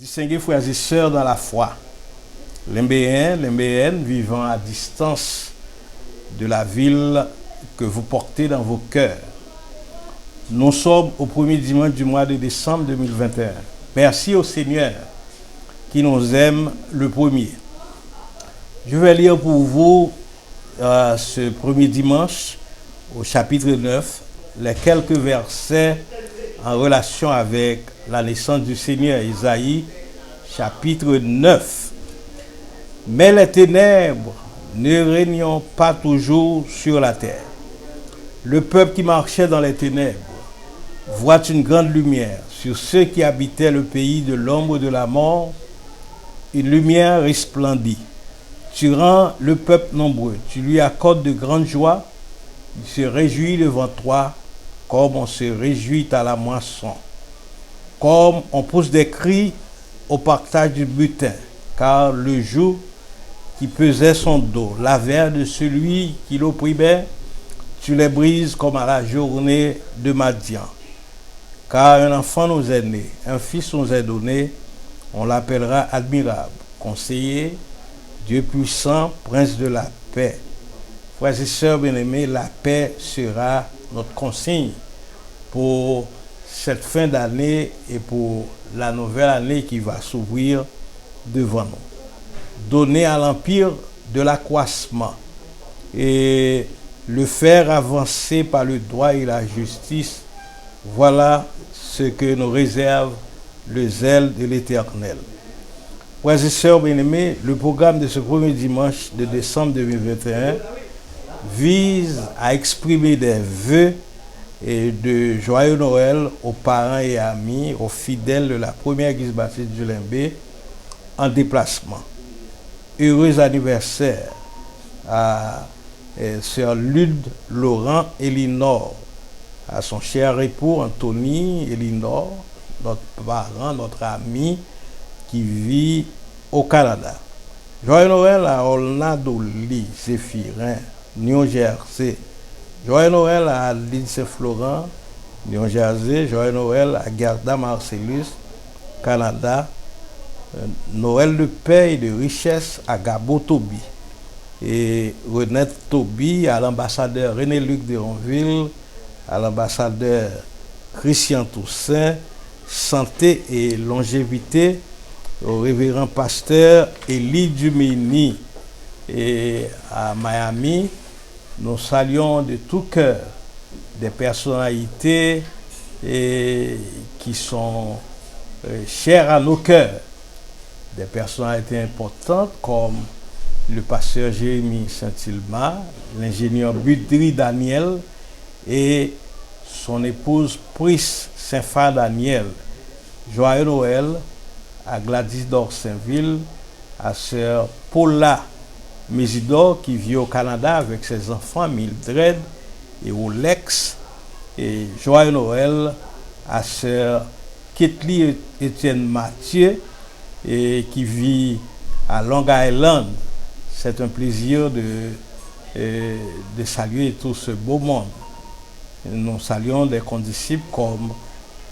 Distingués frères et sœurs dans la foi, l'MBN vivant à distance de la ville que vous portez dans vos cœurs. Nous sommes au premier dimanche du mois de décembre 2021. Merci au Seigneur qui nous aime le premier. Je vais lire pour vous ce premier dimanche au chapitre 9 les quelques versets en relation avec la naissance du Seigneur. Isaïe chapitre 9. Mais les ténèbres ne régnent pas toujours sur la terre. Le peuple qui marchait dans les ténèbres voit une grande lumière. Sur ceux qui habitaient le pays de l'ombre de la mort, une lumière resplendit. Tu rends le peuple nombreux, tu lui accordes de grandes joies, il se réjouit devant toi comme on se réjouit à la moisson, comme on pousse des cris au partage du butin, car le joug qui pesait son dos, l'avers de celui qui l'opprimait, tu les brises comme à la journée de Madian. Car un enfant nous est né, un fils nous est donné, on l'appellera admirable, conseiller, Dieu puissant, prince de la paix. Frères et sœurs bien-aimés, la paix sera notre consigne pour cette fin d'année et pour la nouvelle année qui va s'ouvrir devant nous. Donner à l'empire de l'accroissement et le faire avancer par le droit et la justice, voilà ce que nous réserve le zèle de l'Éternel. Frères et sœurs bien-aimés, le programme de ce premier dimanche de décembre 2021 vise à exprimer des vœux et de joyeux Noël aux parents et amis, aux fidèles de la première église baptiste du Limbé en déplacement. Heureux anniversaire à sœur Lude Laurent Elinor, à son cher époux Anthony Elinor, notre parent, notre ami qui vit au Canada. Joyeux Noël à Orlando Lee Zéphirin, New Jersey. Joyeux Noël à Lindsay Florent, New Jersey. Joyeux Noël à Gerda Marcellus, Canada. Noël de paix et de richesse à Gabo Toby. Et Renette Toby à l'ambassadeur René-Luc de Ronville, à l'ambassadeur Christian Toussaint, santé et longévité, au révérend pasteur Élie Dumény. Et à Miami, nous saluons de tout cœur des personnalités qui sont chères à nos cœurs, des personnalités importantes comme le pasteur Jérémy Saint-Ilma, l'ingénieur Budry Daniel et son épouse Pris Saint-Phar Daniel. Joyeux Noël à Gladys d'Orsainville, à sœur Paula Mésidor qui vit au Canada avec ses enfants Mildred et Olex. Et joyeux Noël à sœur Ketli Etienne Mathieu et qui vit à Long Island. C'est un plaisir de saluer tout ce beau monde. Nous saluons des condisciples comme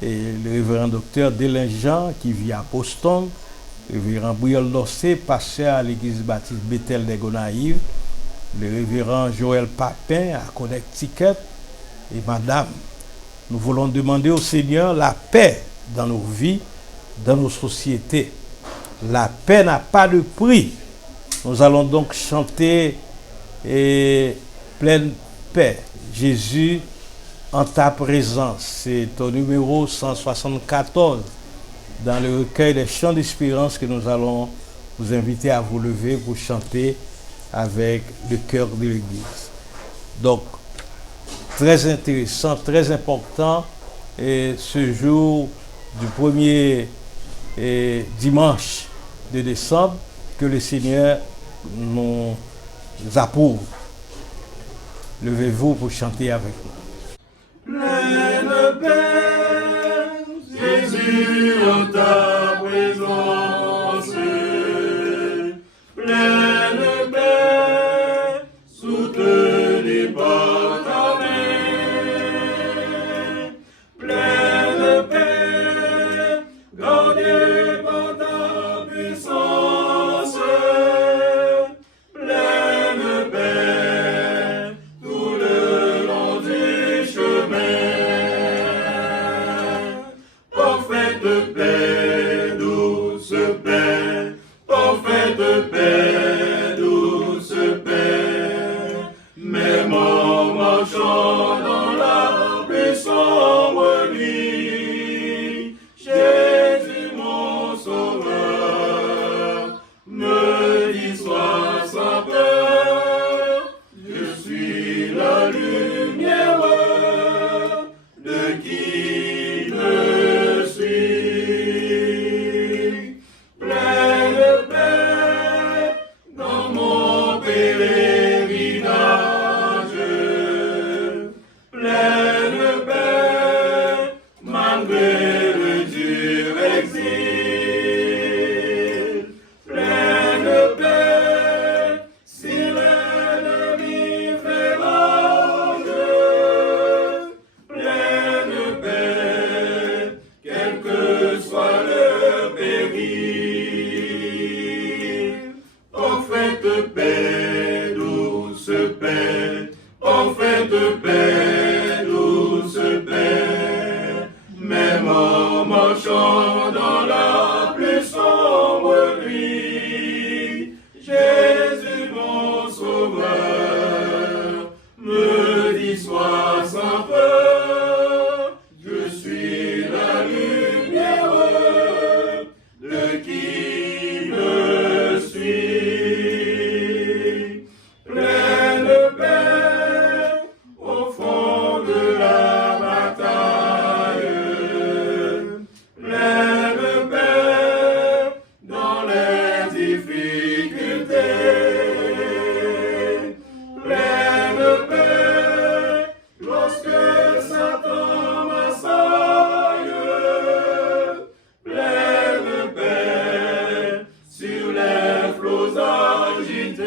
le révérend docteur Délin Jean qui vit à Boston, le révérend Briol Dossé, pasteur à l'église baptiste Bethel des Gonaïves, le révérend Joël Papin à Connecticut. Et madame, nous voulons demander au Seigneur la paix dans nos vies, dans nos sociétés. La paix n'a pas de prix. Nous allons donc chanter pleine paix. Jésus, en ta présence. C'est au numéro 174 dans le recueil des chants d'espérance que nous allons vous inviter à vous lever pour chanter avec le cœur de l'Église. Donc, très intéressant, très important, et ce jour du premier dimanche de décembre, que le Seigneur nous approuve. Levez-vous pour chanter avec nous. Pleine paix, Jésus en ta présence, pleine paix, soutenue par ta main, pleine paix, gardée par ta périr. Parfaite paix, douce paix, parfaite paix, douce paix, même en marchant dans la plus sombre nuit, Jésus mon sauveur me dit sois sans peur, je suis la lumière de qui me suit. Pleine paix au fond de la bataille, pleine paix dans les difficultés, pleine paix lorsque Satan m'assaille, pleine paix sur les flots agités.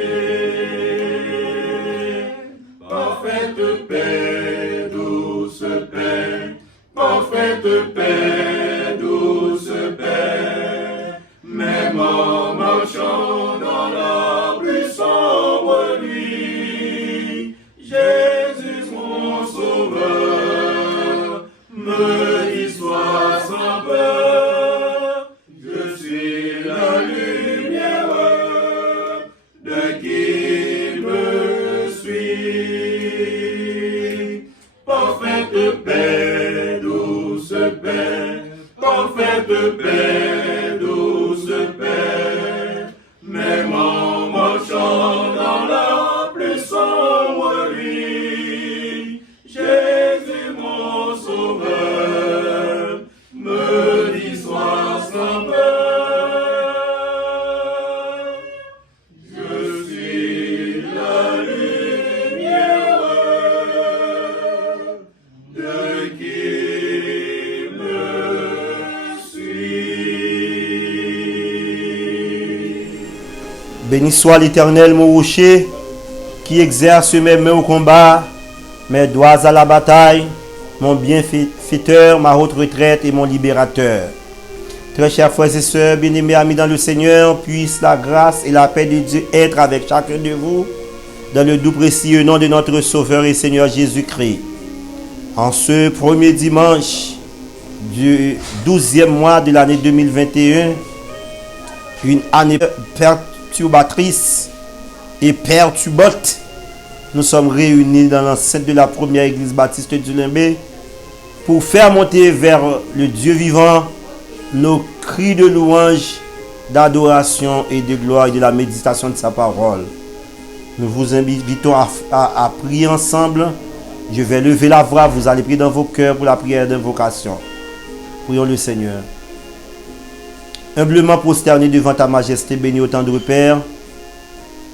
Parfaite paix, douce paix, parfaite paix, douce paix, même en marchant dans la plus sombre nuit, Jésus mon sauveur me dit sois sans peur, je suis la lumière de qui me suit. Parfaite paix, douce paix, parfaite paix, douce paix, même en marchant dans la plus sombre nuit, Jésus mon sauveur me dit sois sans peur, je suis la lumière de qui me suit. Béni soit l'Éternel, mon rocher, qui exerce mes mains au combat, mes doigts à la bataille, mon bienfaiteur, ma haute retraite et mon libérateur. Très chers frères et sœurs, bien-aimés amis dans le Seigneur, puisse la grâce et la paix de Dieu être avec chacun de vous, dans le doux précieux nom de notre Sauveur et Seigneur Jésus-Christ. En ce premier dimanche du 12e mois de l'année 2021, une année perturbatrice et perturbante, nous sommes réunis dans l'enceinte de la première église baptiste du Limbé pour faire monter vers le Dieu vivant nos cris de louange, d'adoration et de gloire et de la méditation de sa parole. Nous vous invitons à prier ensemble. Je vais lever la voix, vous allez prier dans vos cœurs pour la prière d'invocation. Prions le Seigneur. Humblement prosterné devant ta majesté, béni au tendre Père,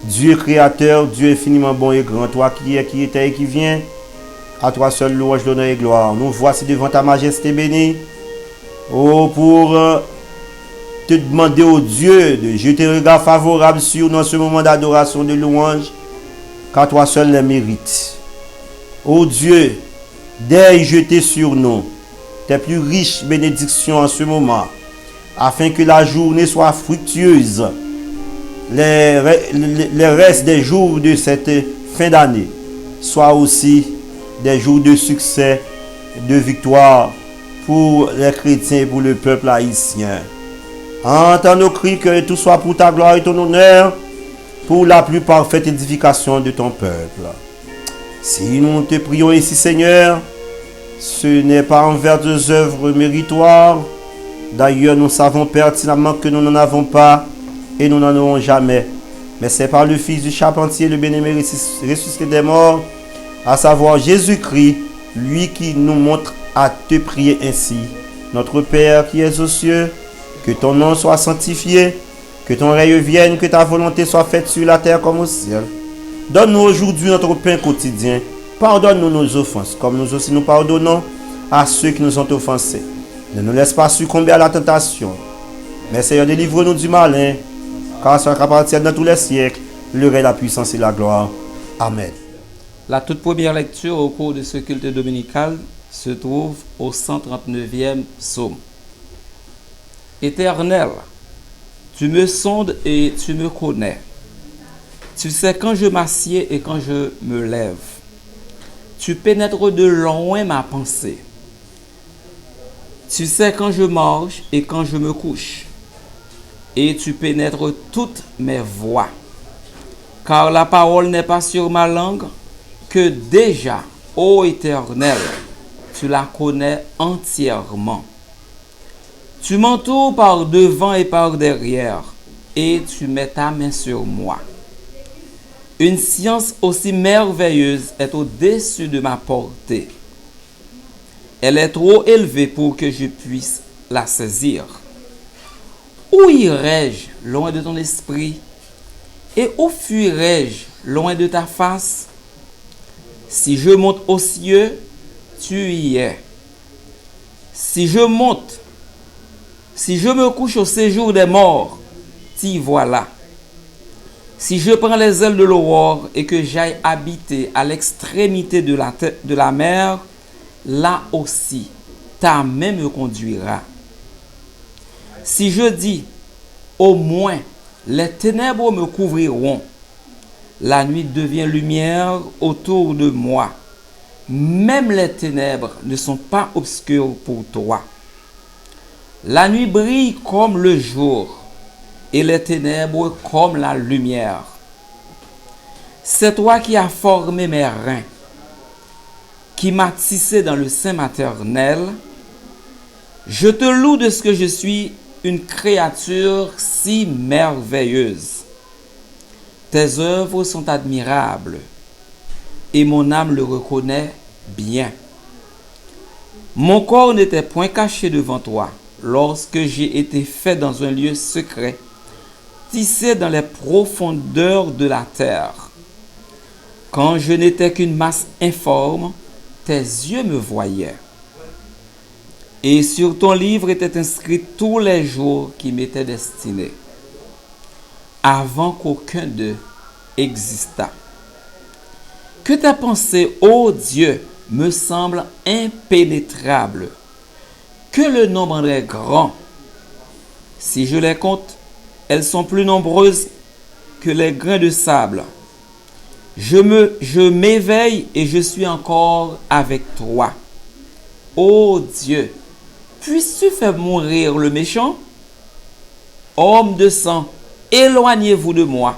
Dieu créateur, Dieu infiniment bon et grand, toi qui es, qui était et qui vient, à toi seul louange, l'honneur et gloire. Nous voici devant ta majesté bénie, oh, pour te demander au Dieu de jeter un regard favorable sur nous en ce moment d'adoration, de louange, car toi seul les mérites. Oh Dieu, daigne jeter sur nous tes plus riches bénédictions en ce moment, afin que la journée soit fructueuse. Les restes des jours de cette fin d'année soient aussi des jours de succès, de victoire pour les chrétiens et pour le peuple haïtien. Entends nos cris, que tout soit pour ta gloire et ton honneur, pour la plus parfaite édification de ton peuple. Si nous te prions ici, Seigneur, ce n'est pas envers des œuvres méritoires. D'ailleurs, nous savons pertinemment que nous n'en avons pas et nous n'en aurons jamais. Mais c'est par le Fils du charpentier, le bien-aimé ressuscité des morts, à savoir Jésus-Christ, lui qui nous montre à te prier ainsi. Notre Père qui es aux cieux, que ton nom soit sanctifié, que ton règne vienne, que ta volonté soit faite sur la terre comme au ciel. Donne-nous aujourd'hui notre pain quotidien. Pardonne-nous nos offenses, comme nous aussi nous pardonnons à ceux qui nous ont offensés. Ne nous laisse pas succomber à la tentation, mais Seigneur, délivre-nous du malin, car ça appartient dans tous les siècles, le règne, la puissance et la gloire. Amen. La toute première lecture au cours de ce culte dominical se trouve au 139e psaume. Éternel, tu me sondes et tu me connais. Tu sais quand je m'assieds et quand je me lève. Tu pénètres de loin ma pensée. Tu sais quand je marche et quand je me couche. Et tu pénètres toutes mes voies. Car la parole n'est pas sur ma langue, que déjà, ô Éternel, tu la connais entièrement. Tu m'entoures par devant et par derrière, et tu mets ta main sur moi. Une science aussi merveilleuse est au-dessus de ma portée. Elle est trop élevée pour que je puisse la saisir. Où irai-je loin de ton esprit? Et où fuirai-je loin de ta face? Si je monte aux cieux, tu y es. Si je me couche au séjour des morts, t'y voilà. Si je prends les ailes de l'aurore et que j'aille habiter à l'extrémité de la mer, là aussi, ta main me conduira. Si je dis, au moins, les ténèbres me couvriront, la nuit devient lumière autour de moi. Même les ténèbres ne sont pas obscures pour toi. La nuit brille comme le jour et les ténèbres comme la lumière. C'est toi qui as formé mes reins, qui m'as tissé dans le sein maternel. Je te loue de ce que je suis une créature si merveilleuse. Tes œuvres sont admirables et mon âme le reconnaît bien. Mon corps n'était point caché devant toi lorsque j'ai été fait dans un lieu secret, tissé dans les profondeurs de la terre. Quand je n'étais qu'une masse informe, tes yeux me voyaient. Et sur ton livre étaient inscrits tous les jours qui m'étaient destinés, avant qu'aucun d'eux existât. Que tes pensées, ô Dieu, me semblent impénétrables, que le nombre en est grand. Si je les compte, elles sont plus nombreuses que les grains de sable. Je m'éveille et je suis encore avec toi. Ô Dieu, puisses-tu faire mourir le méchant? Homme de sang, éloignez-vous de moi.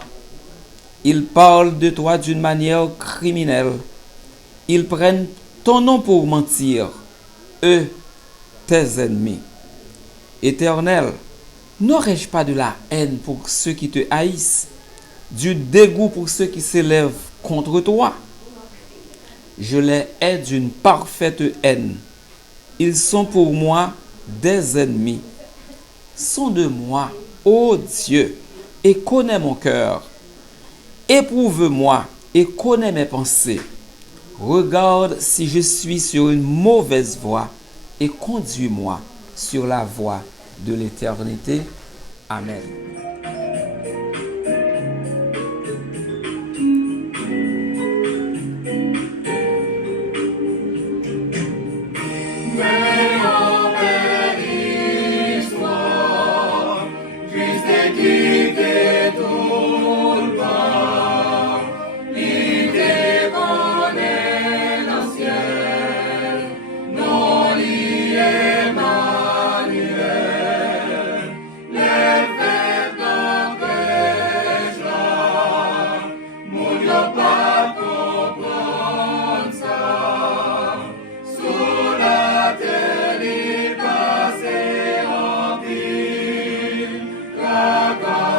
Ils parlent de toi d'une manière criminelle. Ils prennent ton nom pour mentir, eux, tes ennemis. Éternel, n'aurais-je pas de la haine pour ceux qui te haïssent, du dégoût pour ceux qui s'élèvent contre toi? Je les hais d'une parfaite haine. Ils sont pour moi des ennemis. Sonde-moi, ô Dieu, et connais mon cœur. Éprouve-moi et connais mes pensées. Regarde si je suis sur une mauvaise voie et conduis-moi sur la voie de l'éternité. Amen. God.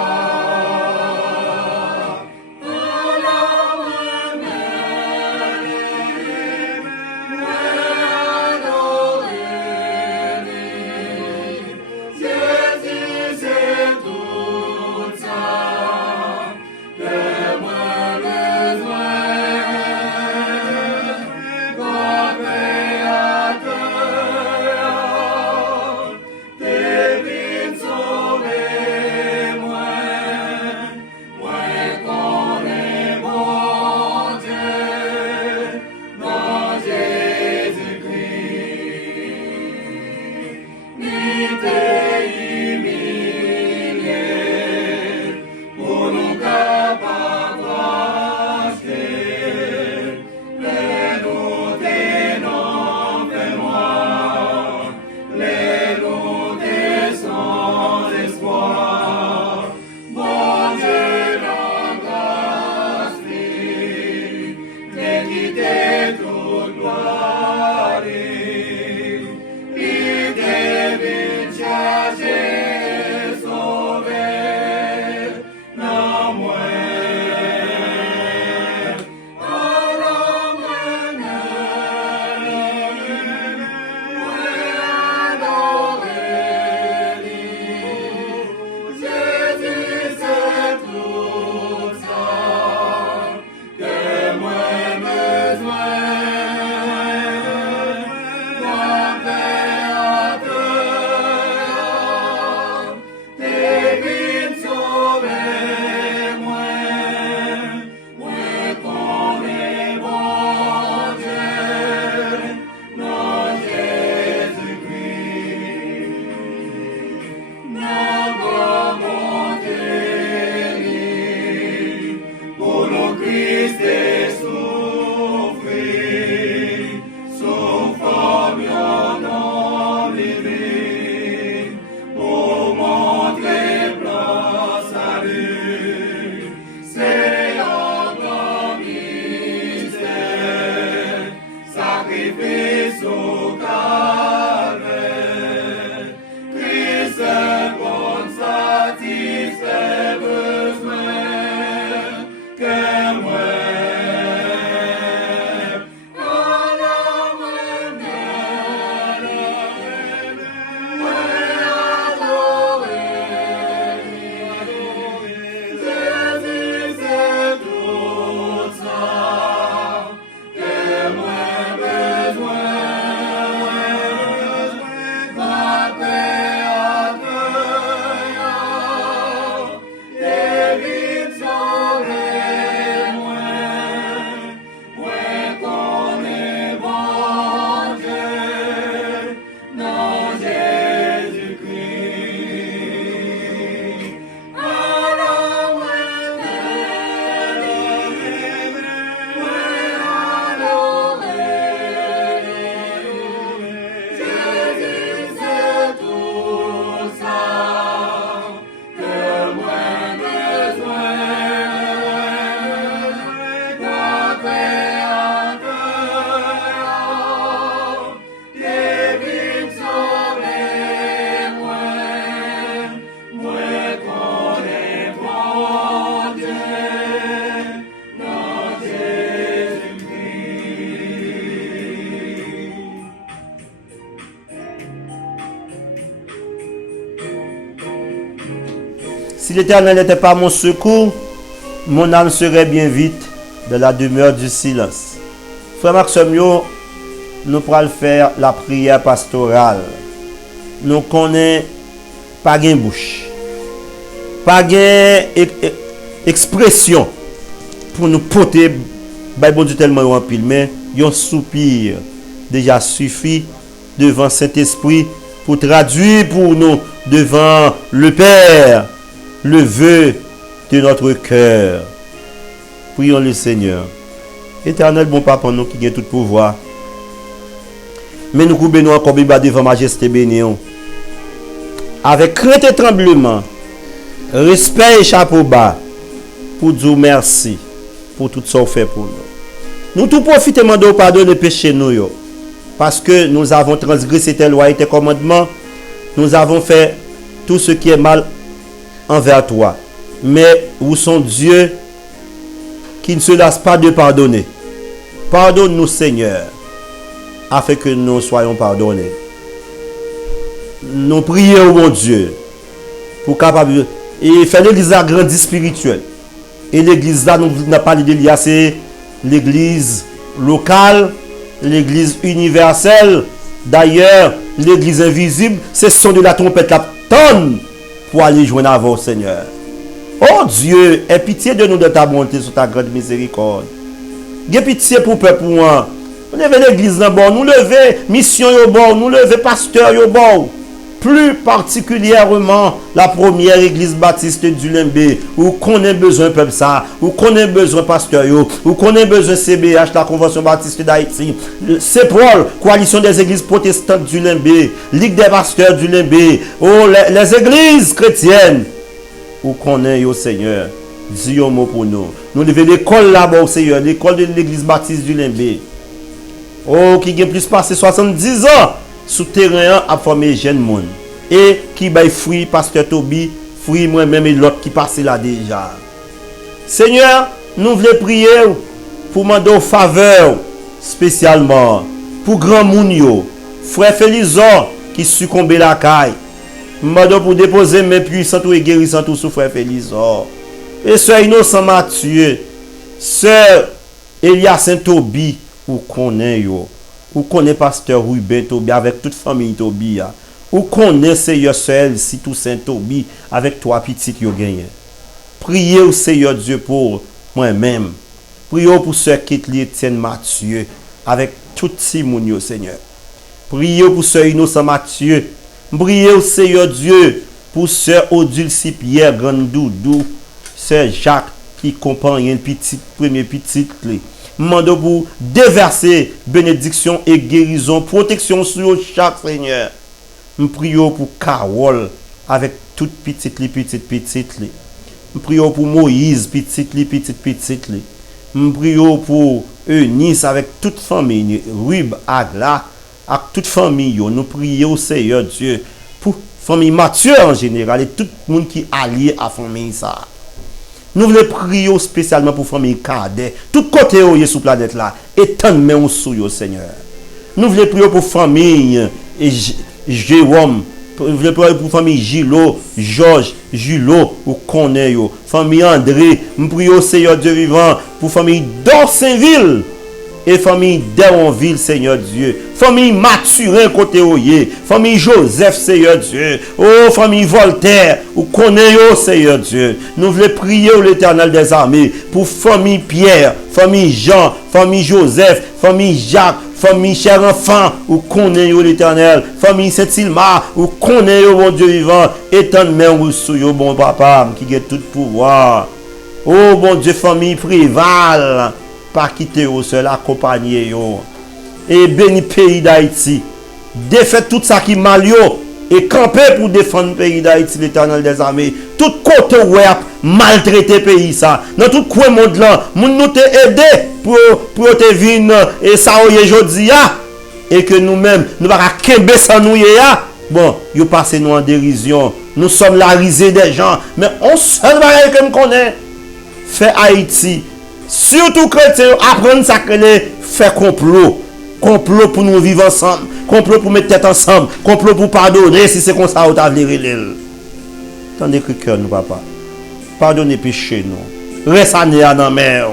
Si l'Éternel n'était pas mon secours, mon âme serait bien vite dans la demeure du silence. Frère Maxime, nous pourrons faire la prière pastorale. Nous connaissons pas de bouche, pas d'expression pour nous porter, bon Dieu tellement en pile, mais un soupir déjà suffit devant Saint-Esprit pour traduire pour nous devant le Père le vœu de notre cœur. Prions le Seigneur. Éternel bon Papa, nous qui avons tout pouvoir. Mais nous bénissons encore devant Majesté bénie. Avec crainte et tremblement, respect et chapeau bas, pour dire merci pour tout ce qu'on fait pour nous. Nous tout profitons de pardonner péché nous, parce que nous avons transgressé tes lois et tes commandements, nous avons fait tout ce qui est mal envers toi. Mais où sont Dieu qui ne se lasse pas de pardonner? Pardonne-nous, Seigneur, afin que nous soyons pardonnés. Nous prions, mon Dieu, pour capable et faire l'église agrandir spirituelle. Et l'église là, nous n'a pas l'idée, c'est l'église locale, l'église universelle. D'ailleurs, l'église invisible, c'est son de la trompette la tonne pour aller joindre avant, Seigneur. Oh Dieu, aie pitié de nous de ta bonté, sur ta grande miséricorde. Aie pitié pour le peuple. Nous lever l'église là bon, nous lever mission yo bon, nous lever pasteur yo bon. Plus particulièrement la première église baptiste du Limbe, où qu'on a besoin peuple ça, où qu'on a besoin pasteur yo, où qu'on a besoin CBH, la Convention baptiste d'Haïti, CEPROL, coalition des églises protestantes du Limbe, Ligue des pasteurs du Limbe, oh, les églises chrétiennes, où qu'on est au Seigneur. Dis un mot pour nous. Nous devons l'école là-bas au Seigneur, l'école de l'église baptiste du Limbe. Oh, qui a plus passé 70 ans sous terrain à former jeune monde. Et qui baille fruit, pasteur Toby, fruit moi-même et l'autre qui passe là déjà. Seigneur, nous voulons prier pour demander faveur spécialement pour grand Mounio, frère Félizor qui succombe la caille. Nous pour déposer mes puissants et guérissants tout sous frère Félizor. Et sœur Innocent Mathieu, sœur Elia Saint-Toby, ou connaît yo, ou connaît pasteur Ruben Toby avec toute famille Toby, ou connaît Seigneur seul si tout Saint Toby avec trois petits yo gagné. Priez au Seigneur Dieu pour moi-même. Priez pour sœur Kitli Etienne Mathieu avec tout Simon yo Seigneur. Priez pour sœur Innocent Mathieu. Priez au Seigneur Dieu pour sœur Odile Pierre Grandoudou, sœur Jacques qui compagne premier petit clé. Mando pour déverser bénédiction et guérison, protection sur chaque Seigneur. Nous prions pour Carole avec toute petite. Nous prions pour Moïse, petite. Nous prions pour Eunice avec toute famille, Rub, Agla, avec toute famille. Nous prions au Seigneur Dieu pour famille Mathieu en général et tout le monde qui est allié à famille ça. Nous voulons prier spécialement pour famille Cadet. Tout côté où sur la planète là, étends-moi sous yo Seigneur. Nous voulons prier pour famille Jérôme. Nous voulons prier pour famille Gilo, Georges, Julo, ou connaît yo. Famille André. Nous prions au Seigneur Dieu vivant pour famille Dorsainville. Et famille Deronville, Seigneur Dieu. Famille Mathurin, côté Oye. Famille Joseph, Seigneur Dieu. Oh, famille Voltaire, ou connaît, oh, Seigneur Dieu. Nous voulons prier au l'Éternel des armées pour famille Pierre, famille Jean, famille Joseph, famille Jacques, famille cher enfant, ou connaît, oh, l'Éternel. Famille Saint-Silma, ou connaît, oh, mon Dieu vivant. Étends-moi sous, oh, bon papa, qui a tout pouvoir. Oh, bon Dieu, famille Préval. Pas quitter au seul, accompagner yo. Et béni pays d'Haïti. Défait tout ça qui mal yo. Et camper pour défendre le pays d'Haïti, l'Éternel des armées. Tout côté web, maltraité pays ça. Dans tout coin monde là, moun nous te aider pour te venir et ça aujourd'hui et que nous-mêmes, nous pas kembe sans nous ya. Bon, yo passé nous en dérision. Nous sommes la risée des gens. Mais on seul bagage que nous connaît. Fait Haïti. Surtout chrétiens, apprendre ça que les faire complot. Complot pour nous vivre ensemble. Complot pour mettre tête ensemble. Complot pour pardonner si c'est comme ça ou t'as viré. Tandis que cœur nous, papa. Pardonnez péché nous. Reste à dans la mer.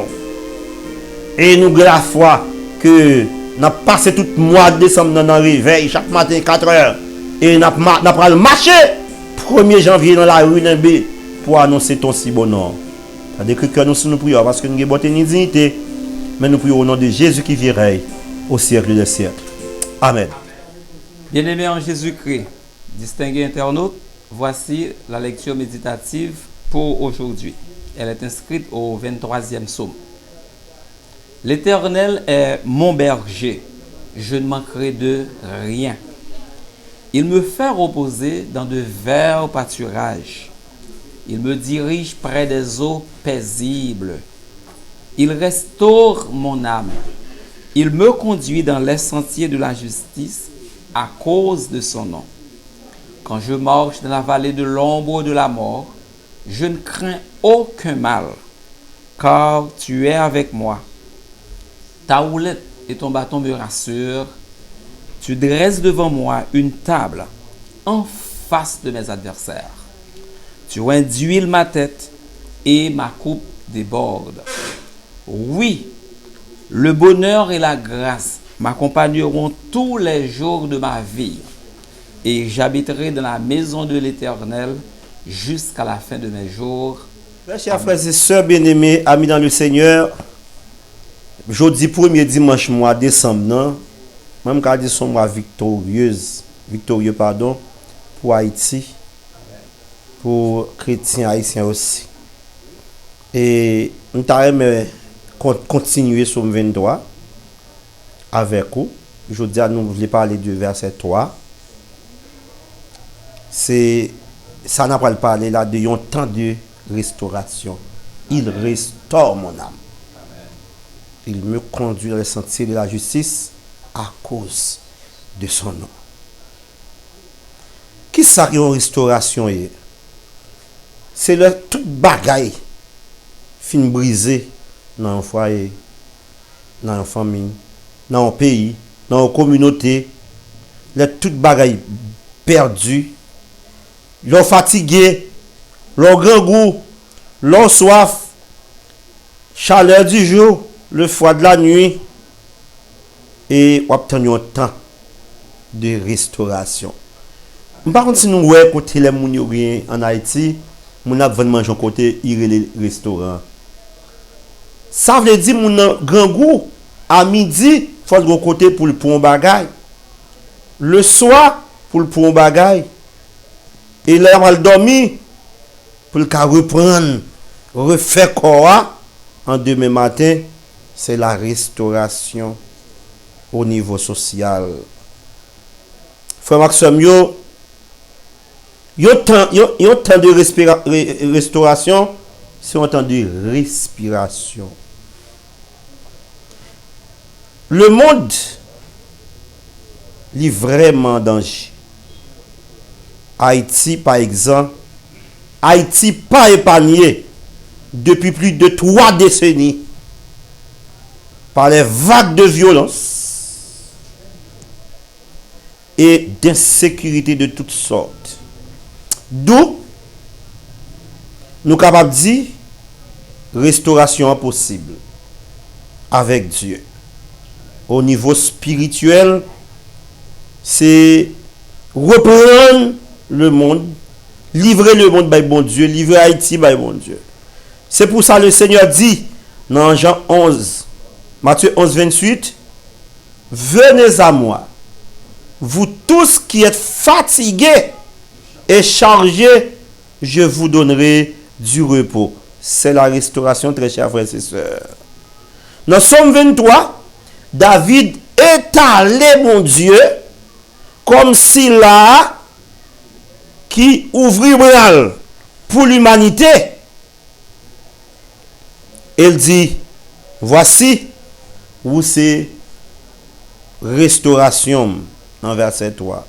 Et nous avons la foi que nous avons passé tout le mois de décembre dans le réveil, chaque matin 4 heures. Et nous avons marché 1er janvier dans la rue Nimbe pour annoncer ton si bon nom. Tandis que cœur nous, nous prions parce que nous avons bonté et dignité. Mais nous prions au nom de Jésus qui vit règne au siècle des siècles. Amen. Bien-aimés en Jésus-Christ, distingués internautes, voici la lecture méditative pour aujourd'hui. Elle est inscrite au 23e psaume. L'Éternel est mon berger, je ne manquerai de rien. Il me fait reposer dans de verts pâturages. Il me dirige près des eaux paisibles. Il restaure mon âme. Il me conduit dans les sentiers de la justice à cause de son nom. Quand je marche dans la vallée de l'ombre de la mort, je ne crains aucun mal, car tu es avec moi. Ta houlette et ton bâton me rassurent. Tu dresses devant moi une table en face de mes adversaires. Tu induis ma tête et ma coupe déborde. Oui, le bonheur et la grâce m'accompagneront tous les jours de ma vie, et j'habiterai dans la maison de l'Éternel jusqu'à la fin de mes jours. Mes chers frères et sœurs bien-aimés, amis dans le Seigneur, jeudi 1er dimanche mois décembre, non? Même quand dit son mois victorieux, pour Haïti, pour chrétiens haïtiens aussi. Et nous allons continuer sur le 23 avec vous. Je dis à nous, voulons parler du verset 3. Ça n'a pas parlé là de un temps de restauration. Il restaure mon âme. Il me conduit dans le sentier de la justice à cause de son nom. Qui ça une restauration est? C'est le tout bagaille fin brisé dans un foyer, dans une famille, dans un pays, dans une communauté. Le tout bagaille perdu. L'on fatigué, l'on grand goût, l'on soif, chaleur du jour, le froid de la nuit, et on obtient un temps de restauration. Par contre, si nous voyons côté les gens en Haïti, nous avons manger côté les restaurants. Ça veut dire que nous avons grand goût. À midi, il faut le côté pour le pont bagaille. Le soir, pour le pont bagaille. Et là, on va dormir pour le reprendre, refaire quoi en demain matin. C'est la restauration au niveau social. Frère Maxime, il y a un temps de restauration, c'est un temps de respiration. Le monde est vraiment en danger. Haïti, par exemple, Haïti pas épargné depuis plus de 3 décennies par les vagues de violence et d'insécurité de toutes sortes. D'où nous sommes capables de dire restauration possible avec Dieu. Au niveau spirituel, c'est reprendre le monde, livrer le monde par bon Dieu, livrer Haïti par bon Dieu. C'est pour ça que le Seigneur dit dans Jean 11, Matthieu 11, 28, venez à moi, vous tous qui êtes fatigués et chargés, je vous donnerai du repos. C'est la restauration, très chers frères et sœurs. Dans Somme 23, David étalait mon Dieu comme s'il a qui ouvrit bras pour l'humanité. Il dit, voici où c'est restauration dans verset 3.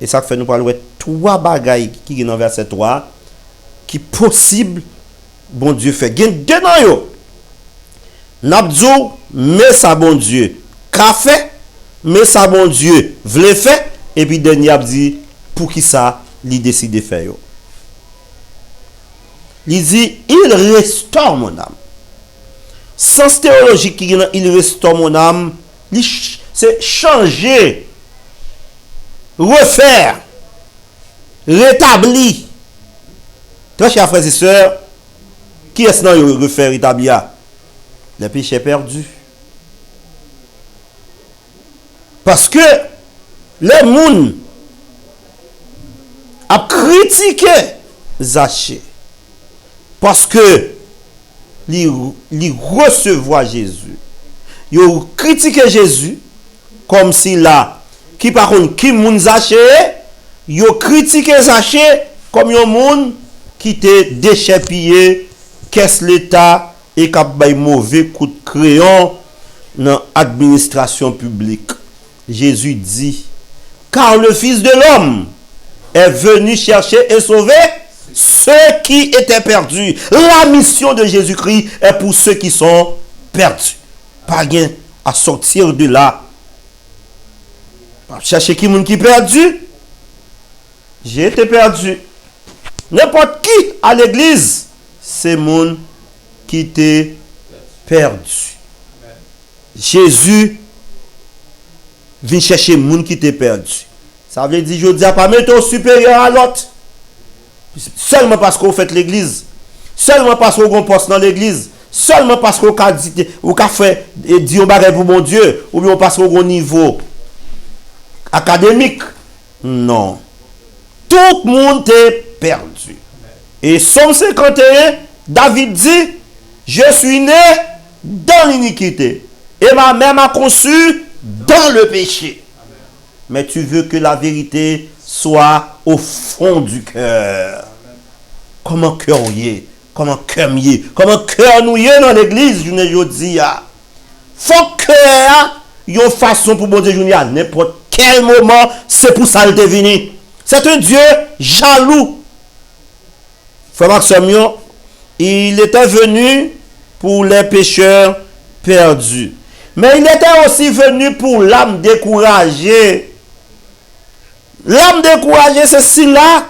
Et ça fait nous parler de 3 bagailles qui sont dans verset 3 qui possible bon Dieu fait. Gen 2 dans yo. N'abdou mais ça bon Dieu. Café mais ça bon Dieu vle fait et puis dernier a dit pour qui ça li décide faire yo. Il dit, il restaure mon âme. Sens théologique qui dit, il restaure mon âme, c'est changer, refaire, rétablir. Très chers frères et sœurs, qui est-ce qui refaire, rétablir? Le péché perdu. Parce que les gens a critiqué Zachée. Parce que ils recevoir Jésus. Ils ont critiqué Jésus comme si là, qui par contre, qui moun Zachée, ils ont critiqué Zachée comme un monde qui était déchépillé, qu'est-ce l'État et qui a bay mauvais coup de crayon dans l'administration publique. Jésus dit, car le Fils de l'homme est venu chercher et sauver ceux qui étaient perdus. La mission de Jésus-Christ est pour ceux qui sont perdus. Pas rien à sortir de là. Chercher qui est perdu. J'ai été perdu. N'importe qui à l'église, c'est monde qui était perdu. Jésus vient chercher monde qui était perdu. Ça veut dire, je dis pas mettre au supérieur à l'autre. Seulement parce qu'on fait l'église. Seulement parce qu'on a un poste dans l'église. Seulement parce qu'on a fait dire bagay pour mon Dieu. Ou bien parce qu'on a un niveau académique. Non. Tout le monde est perdu. Et Somme 51, David dit, je suis né dans l'iniquité. Et ma mère m'a conçu dans le péché. Mais tu veux que la vérité soit au fond du cœur. Comment cœur y est? Comment cœur y est? Comment cœur nous y est dans l'église? Je ne dis pas. Faut que y a une façon pour bon Dieu à n'importe quel moment, c'est pour ça qu'il est venu. C'est un Dieu jaloux. Frère Maxime, il était venu pour les pécheurs perdus. Mais il était aussi venu pour l'âme découragée. L'âme découragée, c'est celui-là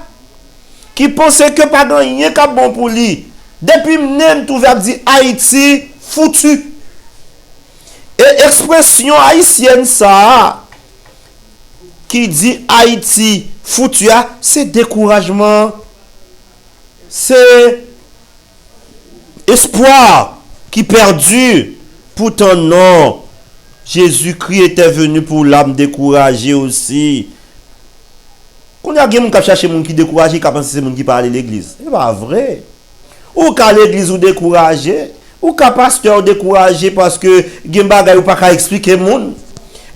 qui pensait que pas rien qu'à bon pour lui. Depuis même tout va dire Haïti foutu. Et expression haïtienne ça qui dit Haïti foutu, c'est découragement. C'est espoir qui perdu. Pourtant non. Jésus-Christ était venu pour l'âme découragée aussi. Quand il y a quelqu'un qui cherche quelqu'un qui est découragé, qui pense que c'est quelqu'un qui parle à l'église. Ce n'est pas vrai. Ou qu'à l'église ou découragé, ou qu'à pasteur découragé parce que il bagay ou pas qu'à expliquer monde.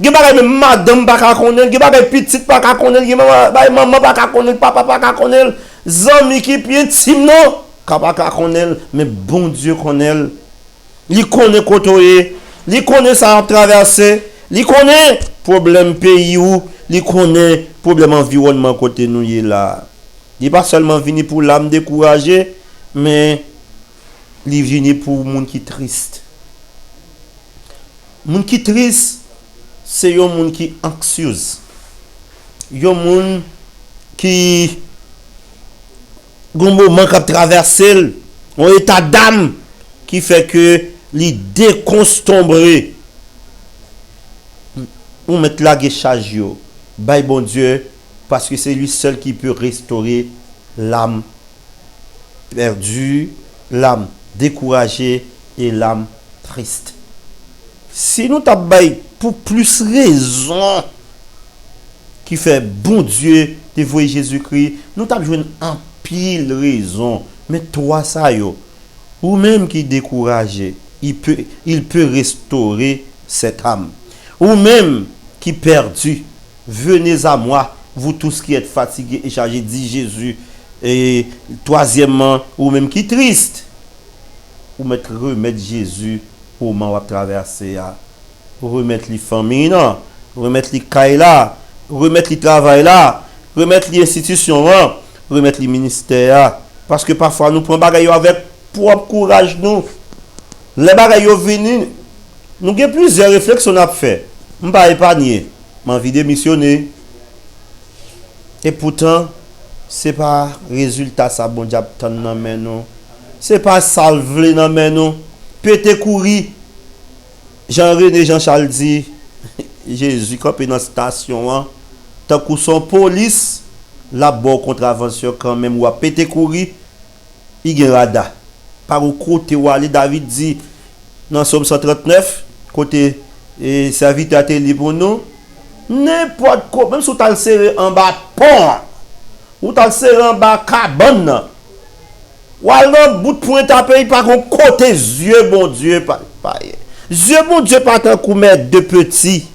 Il bagay même madame pas qu'à connaître, il bagay petite pas qu'à connaître, il maman pas qu'à connaître, papa pas qu'à connaître, zami qui pied intime non, pas qu'à connaître, mais bon Dieu connaît. Il connaît côté, il connaît ça à traverser, il connaît problème pays ou il connaît problème environnement côté nous là. Il pas seulement venu pour l'âme découragée, mais il venu pour monde qui triste. Monde qui triste, c'est un monde qui anxieux. Un monde qui un moment qui traverser un état d'âme qui fait que il déconstombré. On met la charge yo. Bay bon Dieu parce que c'est lui seul qui peut restaurer l'âme perdue, l'âme découragée et l'âme triste. Si nous t'abay pour plus raison qui fait bon Dieu de voir Jésus-Christ, nous t'avons joué en pile raison. Mais toi ça yo, ou même qui découragé, il peut restaurer cette âme. Ou même qui perdu, venez à moi, vous tous qui êtes fatigués et chargés, dit Jésus. Et troisièmement, ou même qui triste, ou remettre Jésus au moment où traverser, remettre les familles, remettre les cailles là, remettre les travail là, remettre les institutions, remettre les ministères. Parce que parfois nous prenons bagaille avec propre courage nous. Les bagailles venus, nous avons plusieurs réflexions à faire. Je ne vais pas épargner, je vais démissionner. Et pourtant, ce n'est pas résultat ça bon diable non c'est pas salve dans men nous. Pété courir. Jean-René Jean-Charles dit Jésus campé dans station hein, tant que son police la bonne contravention quand même ou a pété courir, il gen radar. Par au côté où aller David dit dans Somme 139 côté et serviteur a libre pour nous n'importe quoi même si tu as le serré en bas pont ou tu as le serré en bas cabane ou alors bout de point tapé par un côté yeux bon Dieu pas yeux bon Dieu pas tant qu'on met de petits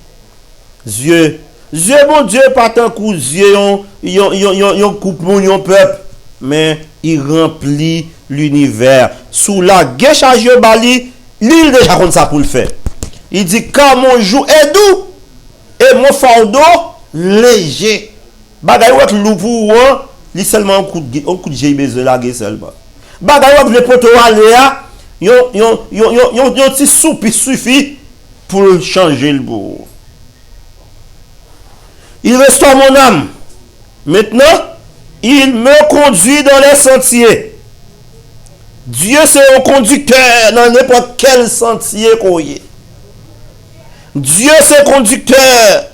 yeux bon Dieu pas tant qu'on yeux yon coupe mon peuple mais il remplit l'univers sous la guerre chargée bali l'île déjà comme ça pour le faire. Il dit quand mon joug est doux et mon fardeau léger. Bagay wak loup pour li seulement un coup de j'ai besoin la guerre seulement. Bagay wak le poto aller yon petit soupe suffit pour changer le bout. Il restaure mon âme. Maintenant, il me conduit dans les sentiers. Dieu c'est un conducteur dans n'importe quel sentier qu'on y est. Dieu c'est conducteur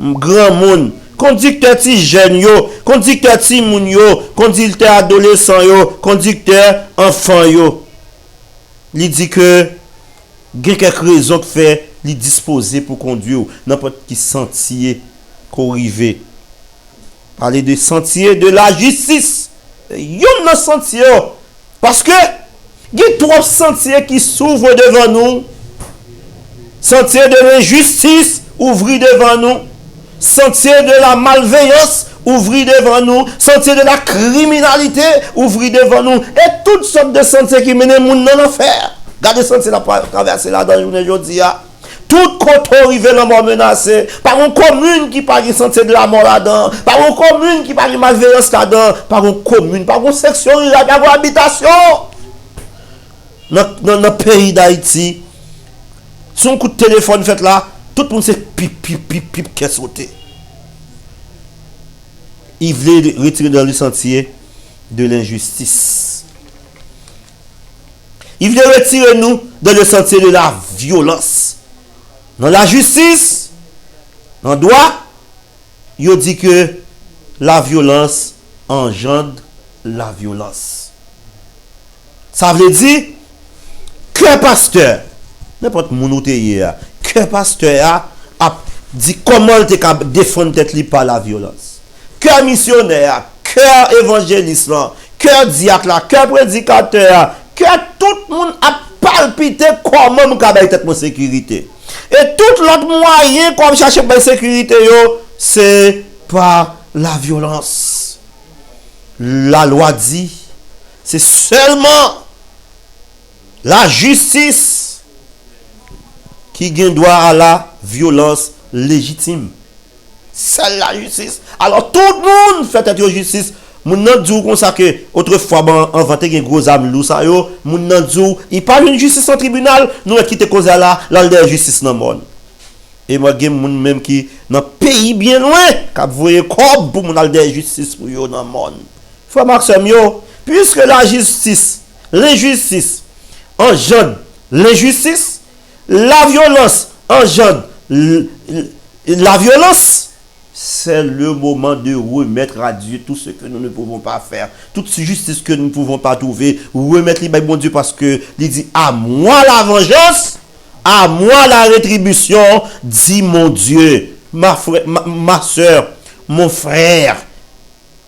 grand monde, conducteur ti jeune yo, conducteur ti moun yo, conducteur adolescent yo, conducteur enfant yo. Il dit que il y a quelques raisons que fait li disposer pour conduire n'importe qui sentier qu'on rive. Parler de sentier de la justice. Yon nan sentier parce que il y a trois sentiers qui s'ouvrent devant nous. Sentier de l'injustice ouvri devant nous. Sentier de la malveillance ouvri devant nous. Sentier de la criminalité ouvri devant nous. Et toutes sortes de sentiers qui mènent moun dans l'enfer. Regardez sentier la traverser là dans la journée aujourd'hui. Tout côté arrivé la mort menacée. Par une commune qui parle sentier de la mort là-dedans. Par une commune qui parle malveillance là-dedans. Par une commune, par une section rurale d'avoir habitation. Dans le pays d'Haïti, son coup de téléphone fait là, tout le monde sait pip qui est sauté. Il voulait retirer dans le sentier de l'injustice. Il voulait retirer nous dans le sentier de la violence. Dans la justice, dans le droit, il dit que la violence engendre la violence. Ça veut dire que pasteur, n'importe mon outé que pasteur a dit comment il te défendre tête par la violence. Que missionnaire, que évangéliste, que diacre, que prédicateur, que tout le monde a palpité comment nous avons tête pour sécurité. Et tout l'autre moyen comme chercher pour sécurité c'est par la violence. La loi dit c'est seulement la justice qui gagne droit à la violence légitime. C'est la justice. Alors tout le monde fait être justice. Moun nan djou comme ça que autrefois ban inventé gen gros âme lou ça yo, moun nan djou, il parle une justice en tribunal, nous qui te cause là, la justice dans monde. Et moi gen moun même qui dans pays bien loin, k'ap voye comme pour moun al de justice pour yo dans monde. Frère Maxime yo, puisque la justice, l'injustice engendre l'injustice, la violence engendre la violence. C'est le moment de remettre à Dieu tout ce que nous ne pouvons pas faire, toute justice que nous ne pouvons pas trouver, remettre les bon Dieu parce que il dit à moi la vengeance, à moi la rétribution, dit mon Dieu, ma soeur, mon frère,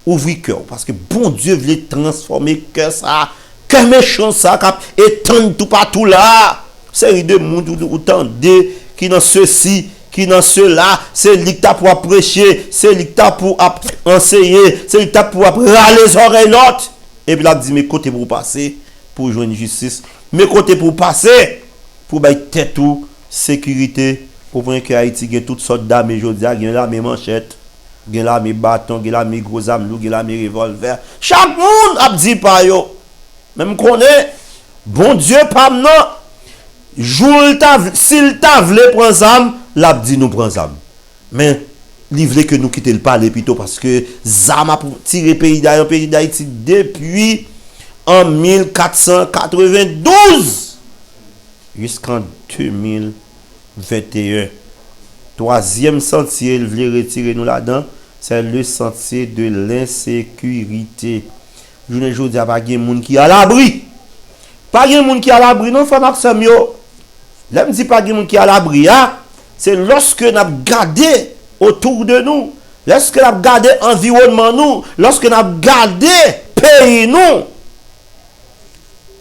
ouvrez cœur parce que bon Dieu veut transformer cœur ça, cœur méchant ça, étendre tout partout là, série de monde ou tant de qui dans ceci qui dans cela, c'est l'icta pour prêcher, c'est l'icta pour enseigner, c'est l'icta pour râler les oreilles l'autre. Et puis là, dit, mes côtés pour passer, pour jouer une justice, mes côtés pour passer, pour bailler tête ou sécurité, pour voir que Haïti a toutes sortes d'armes, aujourd'hui, il y a là mes manchettes, il y a là mes bâtons, il y a là mes gros armes, il y a là mes revolvers. Chaque monde a dit par yo. Même qu'on est, bon Dieu, pas maintenant, s'il t'a voulu prendre ça, l'a dit nous prend zam. Mais il voulait que nous quittions le palais plutôt parce que zam a tiré pays d'Haïti depuis en 1492 jusqu'en 2021. Troisième sentier, il voulait retirer nous là-dedans, c'est le sentier de l'insécurité. Je ne dis pas qu'il y a des gens qui sont à l'abri. Pas de gens qui sont à l'abri, non, frère Maxime. Là, je ne dis pas qu'il y a des gens qui sont à l'abri. C'est lorsque nous avons gardé autour de nous, lorsque nous avons gardé l'environnement, nous, lorsque nous avons gardé le pays, nous.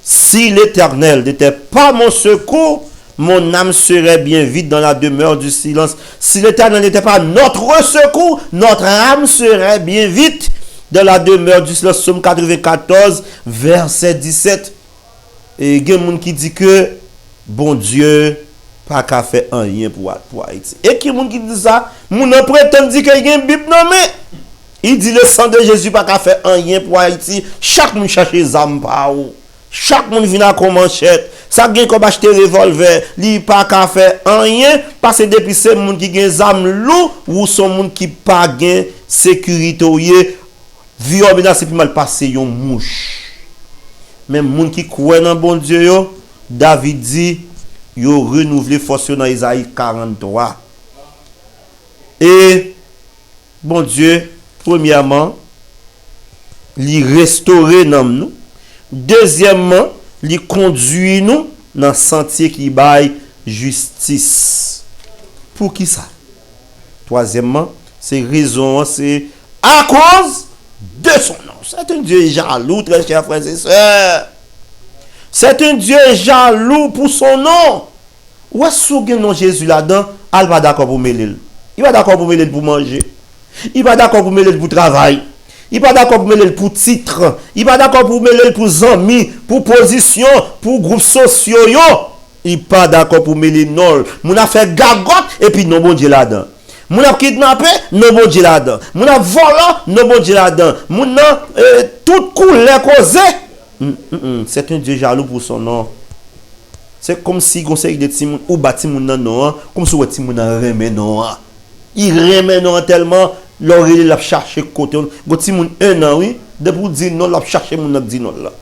Si l'Éternel n'était pas mon secours, mon âme serait bien vite dans la demeure du silence. Si l'Éternel n'était pas notre secours, notre âme serait bien vite dans la demeure du silence. Somme 94, verset 17. Et il y a des gens qui disent que bon Dieu pas qu'à faire rien pour Haïti. Et qui dit ça? Moun prétend dire qu'il y a une Bible nommée. Il dit le sang de Jésus pas qu'à faire rien pour Haïti. Chaque monde cherche les âmes par où. Chaque monde vient à manchette. Ça gagne comme acheter revolver, li pas qu'à faire rien parce que depuis c'est monde qui gagne zam lou ou son monde qui pas gagne sécurité viol c'est plus mal passé yon mouche. Même monde qui croit dans bon Dieu yo, David dit yo renouveler force dans Isaïe 43. Et bon Dieu premièrement li restaurer nous. Deuxièmement, il conduit nous dans le sentier qui baille justice. Pour qui ça? Troisièmement, c'est raison, c'est à cause de son nom. C'est un Dieu jaloux, très chers frères et sœurs. C'est un Dieu jaloux pour son nom. Où est-ce que nom Jésus là-dedans? Il va d'accord pour mêler. Il va d'accord pour mêler pour manger. Il va d'accord pour mêler pour travailler. Il pas d'accord pour mêler pour titre, il pas d'accord pour mêler pour amis, pour position, pour groupes sociaux. Il pas d'accord pour mêler non. Mon a fait gagote et puis non bon Dieu là-dedans. Mon a kidnappé, non bon Dieu là-dedans. Mon a volé, non bon Dieu là-dedans. Mon a tout couleur causé. C'est un Dieu jaloux pour son nom. C'est comme si conseil de Timon ou bâti mon non, comme si Timon remet non. Il remet non tellement l'oreille l'a chercher côté goti moun un an oui de pour dire non l'a chercher moun n'a dit non là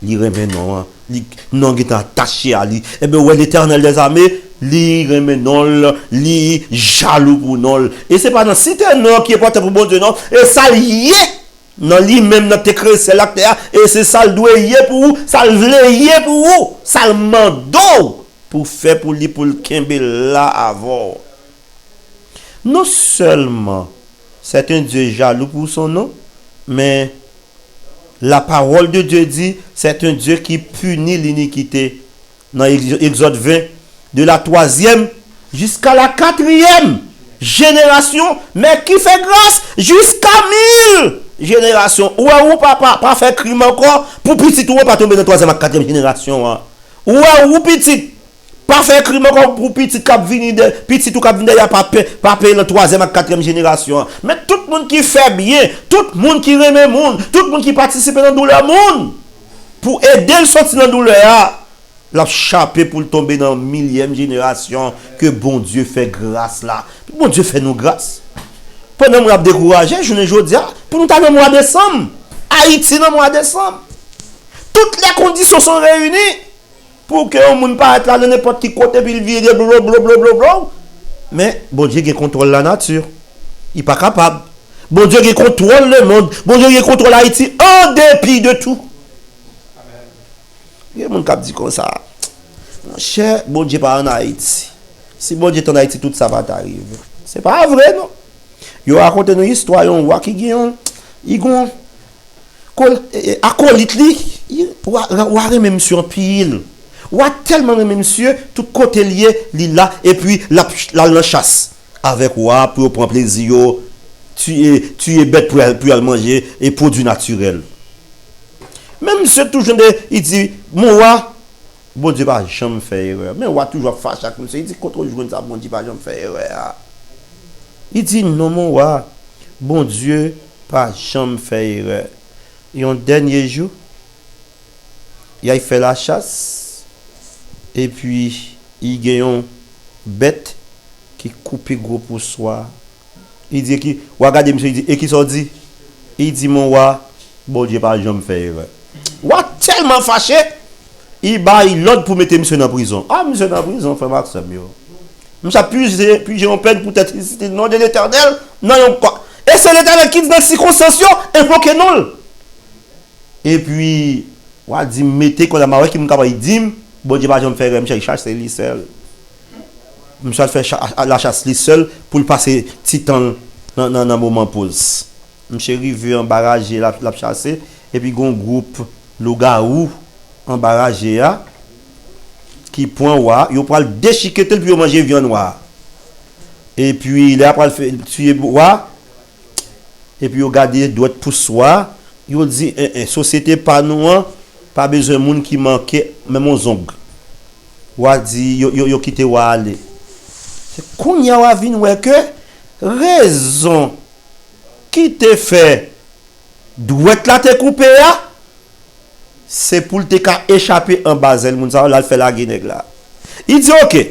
li remet non li non qui est attaché à lui et ben ouais l'Éternel des armées li remet non li jaloux pour non et c'est pas dans cité non qui est porté pour bon Dieu non et ça lié non lui même dans te créé c'est là et c'est ça le doit yé pour vous ça le vle pour vous ça le mando pour faire pour lui pour le kembe là avant. Non seulement c'est un Dieu jaloux pour son nom, mais la parole de Dieu dit c'est un Dieu qui punit l'iniquité. Dans Exode 20, de la 3e jusqu'à la 4e génération, mais qui fait grâce jusqu'à 1000 générations. Ou papa pas fait crime encore pour petit ou pas tomber dans la 3e et 4e génération. Ou petit pas faire crime encore pour petit cap venir de petit ou cap venir y a pas payer la 3e et 4e génération. Mais tout le monde qui fait bien, tout le monde qui remet monde, tout le monde qui participe dans douleur monde pour aider le sortir dans douleur l'a chapé pour tomber dans 1000e génération que bon Dieu fait grâce là. Bon Dieu fait nous grâce. Pendant nous décourager, je ne dis pour nous dans le mois de décembre, Haïti dans le mois de décembre. Toutes les conditions sont réunies pour que on ne pas être là dans n'importe qui côté puis il vire blablabla. Mais bon Dieu qui contrôle la nature. Il pas capable. Bon Dieu qui contrôle le monde. Bon Dieu qui contrôle Haïti en dépit de tout. Il y a mon cap dit comme ça. Mon cher, bon Dieu pas en Haïti. Si bon Dieu est en Haïti, tout ça va t'arriver. C'est pas vrai non. Yo raconte une histoire on voit qui gagne il gon acolyte li ou même sur pile. Ou tellement même monsieur tout côté lié là et puis la chasse avec ou pour prendre plaisir tu es bête pour aller manger et produit naturel. Même monsieur toujours il dit moi bon Dieu pas jamais faire erreur mais ou toujours fâché comme ça il dit contre jour ça bon Dieu pas jamais faire erreur. Il dit non mon bon Dieu pas jamais faire erreur. Et un dernier jour il a fait la chasse. Et puis, il y a une bête qui coupe gros pour soi. Il dit qui, regardez monsieur, il dit, et qui s'en dit? Il dit, mon roi, bon Dieu pas jamais fait erreur. Ou tellement fâché, il baille l'autre pour mettre monsieur dans la prison. Ah, monsieur dans la prison, frère Maxime, yo. Monsieur puis j'ai en peine pour être ici, le nom de l'Éternel, non, quoi. Et c'est l'Éternel qui dit dans les circonstances, invoquez nous. Et puis, on dit, mettez qu'on a marre qui m'a dit, bon Dieu pas jamais fait erreur, monsieur chasse lui seul. Monsieur fait la chasse lui seul pour le passer petit temps dans le moment pause. Monsieur arrivé en barrage, la chasser, et puis un groupe, le garou, en barrage, qui point wa, il va le déchiqueter puis manger viande noire. Et puis il a pas le tuer wa, et puis il regarder doit pour soi, il dit société pas nous, pas besoin de monde qui manquait même aux ongles. Wa dit yo quitter wa aller. C'est qu'on y a vinn ouais que raison qui te fait doit la te couper là, c'est pour te échapper en Basel, moun sa là fait la guerre là. Il dit OK.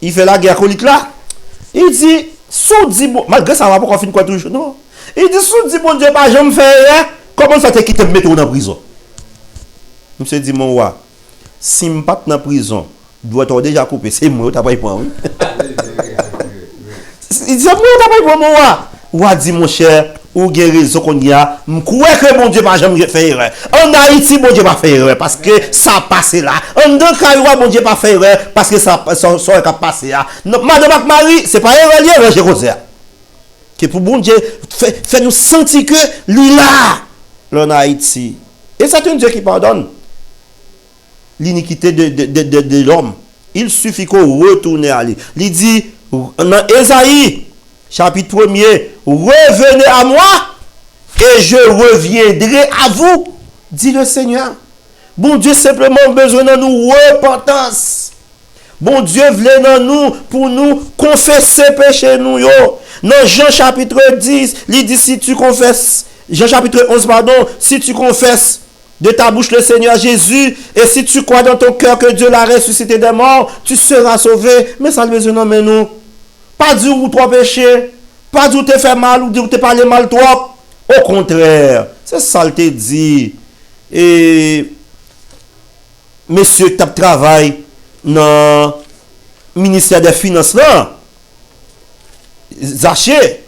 Il fait la guerre colique là. Il dit sous dit bon malgré ça va pas fin quoi toujours non. Il dit sous dit bon Dieu pas jamais faire comment ça te quitter me mettre en prison. Monsieur dit mon roi, si me pas dans prison, doit être déjà coupé, c'est moi t'as pas prendre. Il dit moi t'as pas prendre mon roi. Roi dit mon cher ou guérison qu'on y a, m'croire que mon Dieu pas jamais fait erreur. En Haïti, mon Dieu pas fait erreur parce que ça passe là. En Dankaïwa, mon Dieu pas fait erreur parce que ça a passé là. Madame Marie, c'est pas erreur, j'ai causé. Que pour bon Dieu fait nous sentir que lui là, en Haïti. Et c'est un Dieu qui pardonne l'iniquité de l'homme. Il suffit qu'on retourne à lui. Il dit dans Ésaïe chapitre 1er, revenez à moi et je reviendrai à vous, dit le Seigneur. Bon Dieu simplement besoin de nous repentance. Bon Dieu voulait dans nous pour nous confesser péché nous yo. Dans Jean chapitre 10, il dit si tu confesses, Jean chapitre 11 pardon, si tu confesses de ta bouche le Seigneur Jésus et si tu crois dans ton cœur que Dieu l'a ressuscité des morts, tu seras sauvé. Mais ça le besoin de nous. Pas dire ou trop péché, pas dire te fait mal ou dire te parler mal trop. Au contraire, c'est ça le te dit. Et monsieur qui travaille dans le ministère des Finances là, Zaché,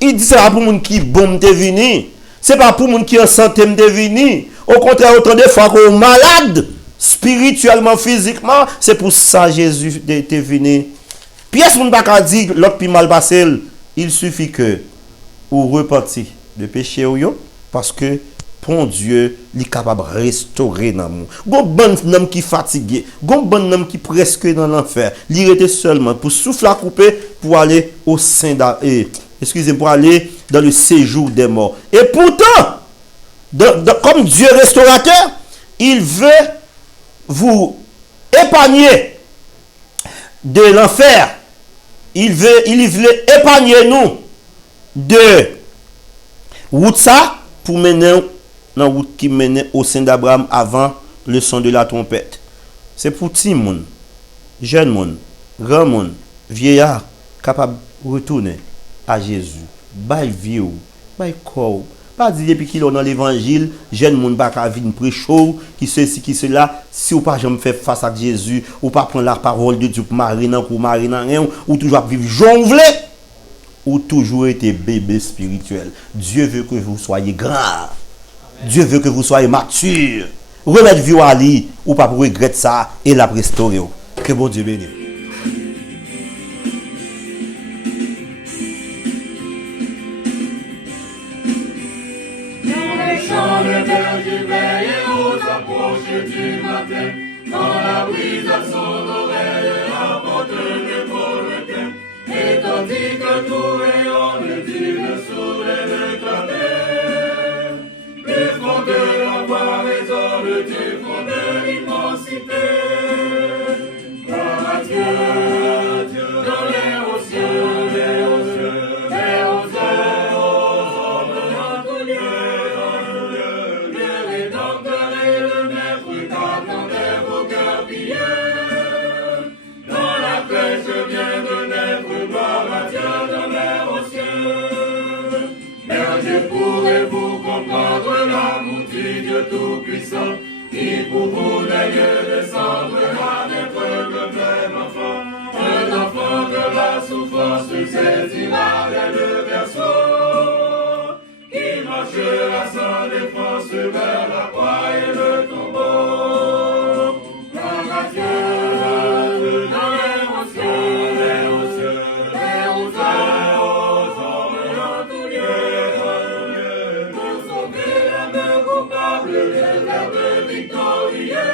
il dit c'est pas pour les gens qui bon te venir, c'est pas pour les gens qui en santé te venir. Au contraire, autant de fois qu'on est malade, spirituellement, physiquement, c'est pour ça Jésus te venir. Pièce moun baka dit l'autre pi mal passé, il suffit que ou repentir de péché ou yo parce que bon Dieu est capable de restaurer dans nous. Gon bon homme qui fatigué, gon bon homme qui presque dans l'enfer, il était seulement pour souffler à couper pour aller au sein pour aller dans le séjour des morts. Et pourtant comme Dieu restaurateur, il veut vous épargner de l'enfer. Il veut épargner nous de route ça pour mener dans route qui mène au sein d'Abraham avant le son de la trompette. C'est pour petit monde, jeune monde, grand monde, vieillard capable de retourner à Jésus. Bail vieux, bail corps. Pas dire depuis qu'il est dans l'évangile, jeune monde pas ka vinn prêcher qui ceci qui cela, si ou pas jamais faire face à Jésus ou pas prendre la parole de Dieu pour mariner rien ou toujours vivre jonglé ou toujours été bébé spirituel. Dieu veut que vous soyez grand. Dieu veut que vous soyez mature. Remettre vie à lui ou pas pour regretter ça et la restaurer. Que bon Dieu bénisse. Le berger veille aux approches du matin, quand la brise à son oreille apporte le matin, et tandis que tout rayonne d'une soleil éclaté, le front de la voix résonne du front de l'immensité. Gloire à Dieu, dans les hauts cieux, les hauts cieux, les hauts cieux, aux hommes en tout lieu. Je viens de naître, gloire à Dieu dans les hauts cieux. Berger, pourrez-vous comprendre la le Tout-Puissant, qui pour vous daigne descendre à l'épreuve même enfant, un enfant que la souffrance saisit le berceau, qui marchera sans défense vers la croix et le tombeau. Gloire à Dieu, dans les hauts cieux, les hauts cieux, les hauts airs, aux hommes et en tout lieu, pour sauver la main coupable, les verbes victorieux,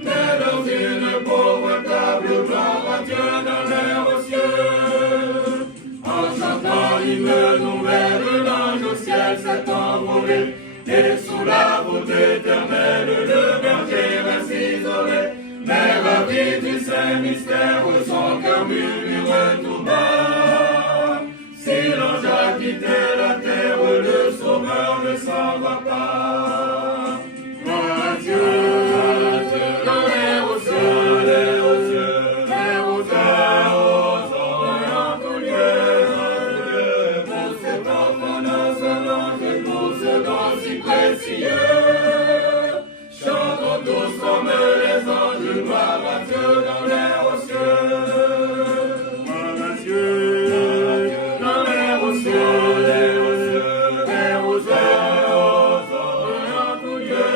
mais dans une pauvre table, gloire à Dieu dans les hauts cieux. En chantant l'hymne nouvelle, l'ange au ciel s'est envolé, et sous la voûte éternelle, le berger reste isolé. Mais ravi du saint mystère, son cœur murmure tout bas. Si l'ange a quitté la terre, le sauveur ne s'en va pas. Gloire à Dieu, dans les hauts cieux, les hauts cieux, les hauts airs, aux hommes et en tout lieu, pour cet enfant dans ce ange, pour ce don si précieux. Chantons tous comme les anges, gloire à Dieu dans les hauts cieux. Gloire à Dieu, dans les hauts cieux, les hauts cieux, les hauts airs, aux hommes et en tout lieu,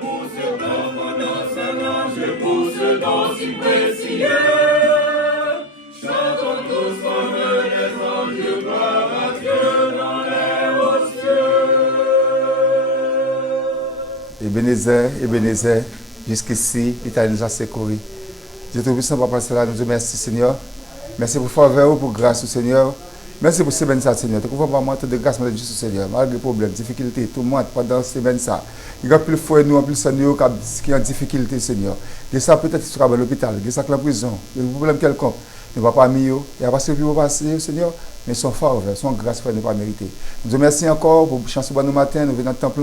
pour cet enfant dans ce ange, pour ce don si précieux. Chantons tous comme les anges, gloire à Dieu dans les hauts cieux. Ebenezer, jusqu'ici, l'Éternel nous a secourus. Dieu Tout-Puissant, Papa Céleste, nous te remercie, Seigneur. Merci pour faveur, pour grâce, Seigneur. Merci pour semaine ça, Seigneur. Tu comprends pas moi, de grâce, de justice, Seigneur. Malgré les problèmes, difficultés, tout le monde pendant semaine ça. Il y a plus de foi nous, en plus de nous qui ont difficulté, Seigneur. Et ça peut-être tu seras à l'hôpital, et ça que la prison, il y a un problème quelconque. Ne va pas mis, il n'y a pas ce qui va passer, Seigneur. Mais son faveur, son grâce, frère, ne pas mériter. Nous te remercions encore pour la chance de nous matin, nous venons dans le temple.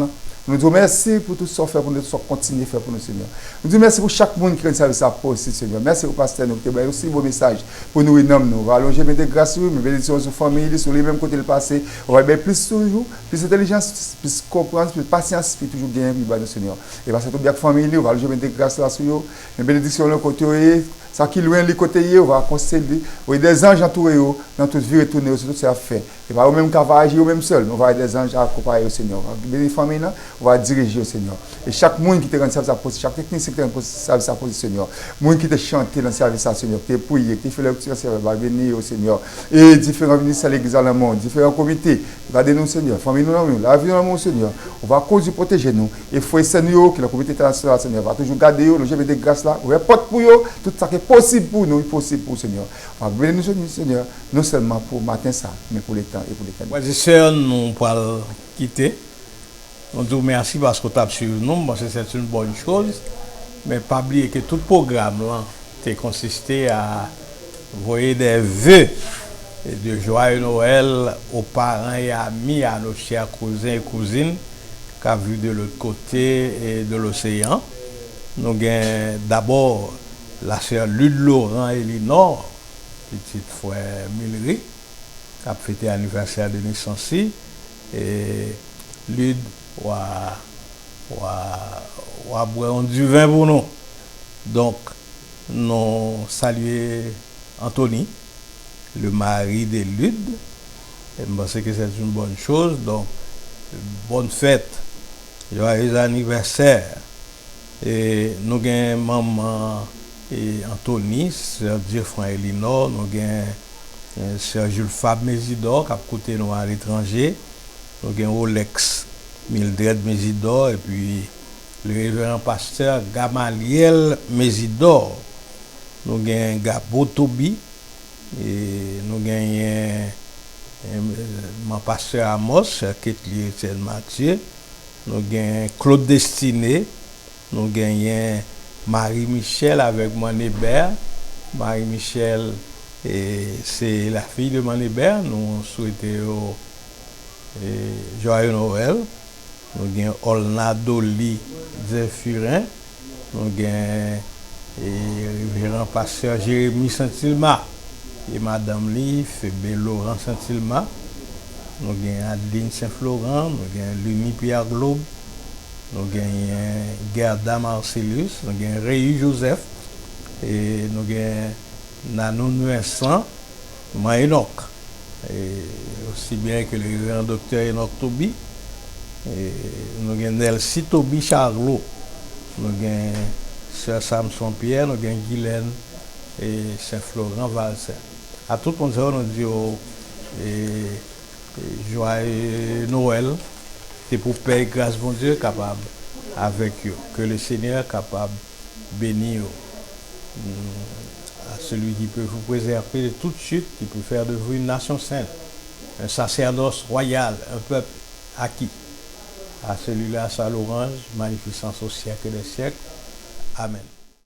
Nous te remercions pour tout ce qu'on fait pour nous, tout ce qu'on continue à faire pour nous, Seigneur. Nous te remercions pour chaque monde qui a un service à poser, Seigneur. Merci au pasteur, nous te remercions aussi vos messages pour nous et nous. On va allonger mes grâces, mes bénédictions sur la famille, sur les mêmes côtés du passé. On va être plus toujours, plus intelligence, plus compréhension, plus patience, plus toujours bien, plus Seigneur. Et parce que tout bien famille, on va allonger mes grâces là sur eux, mes bénédictions sur le côté. Ça qui loin les côtés, on va conseiller, on a des anges entourés, dans toute vie retournée, sur tout ça fait. Et pas au même cas, on va agir au même seul, on va avoir des anges à accompagner au Seigneur. Les familles, on va diriger au Seigneur. Et chaque monde qui te rend service à poser, chaque technicien qui te rend service à poser, Seigneur. Monde qui te chante dans le service à Seigneur, qui te prié, qui te fait le petit service, va venir au Seigneur. Et différents ministères de l'Église dans le monde, différents comités, regardez-nous, Seigneur. Famille, nous, la vie, nous, Seigneur. On va causer protéger nous. Et il faut essayer que le comité international, Seigneur, va toujours garder, le jeu des grâces là, on porte pour eux, tout ça qui est possible pour nous, possible pour le Seigneur. On va bénir nous, Seigneur, non seulement pour matin ça, mais pour les temps et pour les temps. Frères et sœurs, nous allons quitter. On vous remercie parce que vous avez suivi nous, parce que c'est une bonne chose. Mais pas oublier que tout le programme là, consisté à envoyer des vœux de joyeux Noël aux parents et amis, à nos chers cousins et cousines qui ont vu de l'autre côté de l'océan. Nous avons d'abord la sœur Lude Laurent Elinor, petite frère Millery, qui a fêté l'anniversaire de naissance. Et Lude va boire du vin pour nous. Donc, nous saluons Anthony, le mari de Lude. Et je pense que c'est une bonne chose. Donc, bonne fête, joyeux anniversaire. Et nous avons maman et Anthony, sœur Dieu-Franc Elinor, nous avons sœur Jules Fab Mésidor qui a côté nous à l'étranger, nous avons Olex Mildred Mésidor et puis le révérend pasteur Gamaliel Mésidor, nous avons Gabo Tobi et nous avons mon pasteur Amos, Ketli Etienne Mathieu, nous avons Claude Destiné, nous gagnons Marie-Michel avec Manébert. Marie-Michel, c'est la fille de Manébert. Nous souhaitons joyeux Noël. Nous gagnons Olna Doli Zéphirin. Nous gagnons révérend pasteur Jérémy Saint-Ilma et Madame Li, Fébé Laurent Saint-Ilma. nous avons Adeline Saint-Florent, nous avons Lumi Pierre Globe, nous avons Gerda Marcellus, nous avons Réu Joseph, et nous avons Nanou Nuessan, Enoch, et aussi bien que le grand docteur Enoch Tobi, et nous avons Nelsie Tobi Charlot, nous avons Sœur Samson Pierre, nous avons Guylaine et Saint-Florent Valser. À tout le monde, nous disons joyeux Noël, c'est pour payer grâce bon Dieu capable avec eux, que le Seigneur capable bénir à celui qui peut vous préserver de toute chute, qui peut faire de vous une nation sainte, un sacerdoce royal, un peuple acquis. À celui-là, sa louange, magnificence au siècle des siècles. Amen.